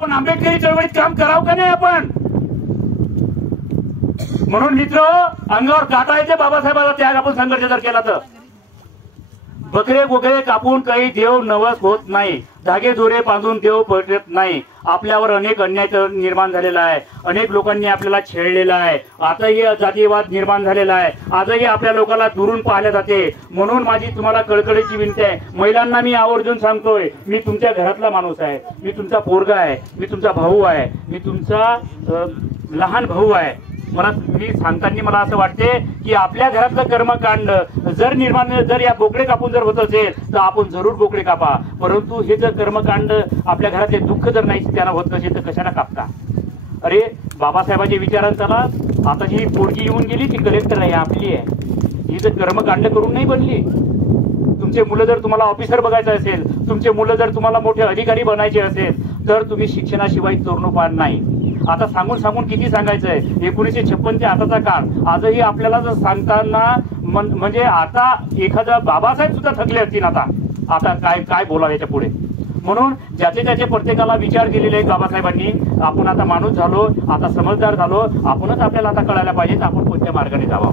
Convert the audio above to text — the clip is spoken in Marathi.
पण आंबेडकरी चळवळीत काम करावं का नाही आपण? म्हणून मित्र, अंगावर काटा येते बाबासाहेबांचा त्याग आपण संघर्ष जर केला तर. बकरे गोगरे कापून काही देव नवस होत नाही, धागे दोरे बांधून देव पटत नाही. आपल्यावर अनेक अन्याय निर्माण झालेला आहे, अनेक लोकांनी आपल्याला छेडलेला आहे. आताही जातीयवाद निर्माण झालेला आहे, आजही आपल्या लोकांना दुरून पाहिले जाते. म्हणून माझी तुम्हाला कळकळीची विनंती आहे, महिलांना मी आवर्जून सांगतोय, मी तुमच्या घरातला माणूस आहे, मी तुमचा पोरगा आहे, मी तुमचा भाऊ आहे, मी तुमचा लहान भाऊ आहे. मी सांगताना मला असं वाटते की आपल्या घरातलं कर्मकांड जर या बोकडे कापून जर होत असेल तर आपण जरूर बोकडे कापा. परंतु हे जर कर्मकांड आपल्या घरातले दुःख जर नाही त्यांना होत नसेल तर कशाला कापता? अरे बाबासाहेबांच्या विचारांचा आता जी पोरगी येऊन गेली ती कलेक्टर आहे, आपली आहे. ही जर कर्मकांड करून नाही बनली. तुमचे मुलं जर तुम्हाला ऑफिसर बघायचं असेल, तुमचे मुलं जर तुम्हाला मोठे अधिकारी बनायचे असेल तर तुम्ही शिक्षणाशिवाय तोरणोपार नाही. आता सांगून सांगून किती सांगायचंय. 1956 ते आताचा काळ आजही आपल्याला जर सांगताना म्हणजे आता एखादा बाबासाहेब सुद्धा थकले असतील. आता काय बोलावं याच्या पुढे. म्हणून ज्याचे त्याचे प्रत्येकाला विचार केलेले आहेत बाबासाहेबांनी. आपण आता माणूस झालो, आता समजदार झालो, आपणच आपल्याला आता कळायला पाहिजे आपण कोणत्या मार्गाने जावं.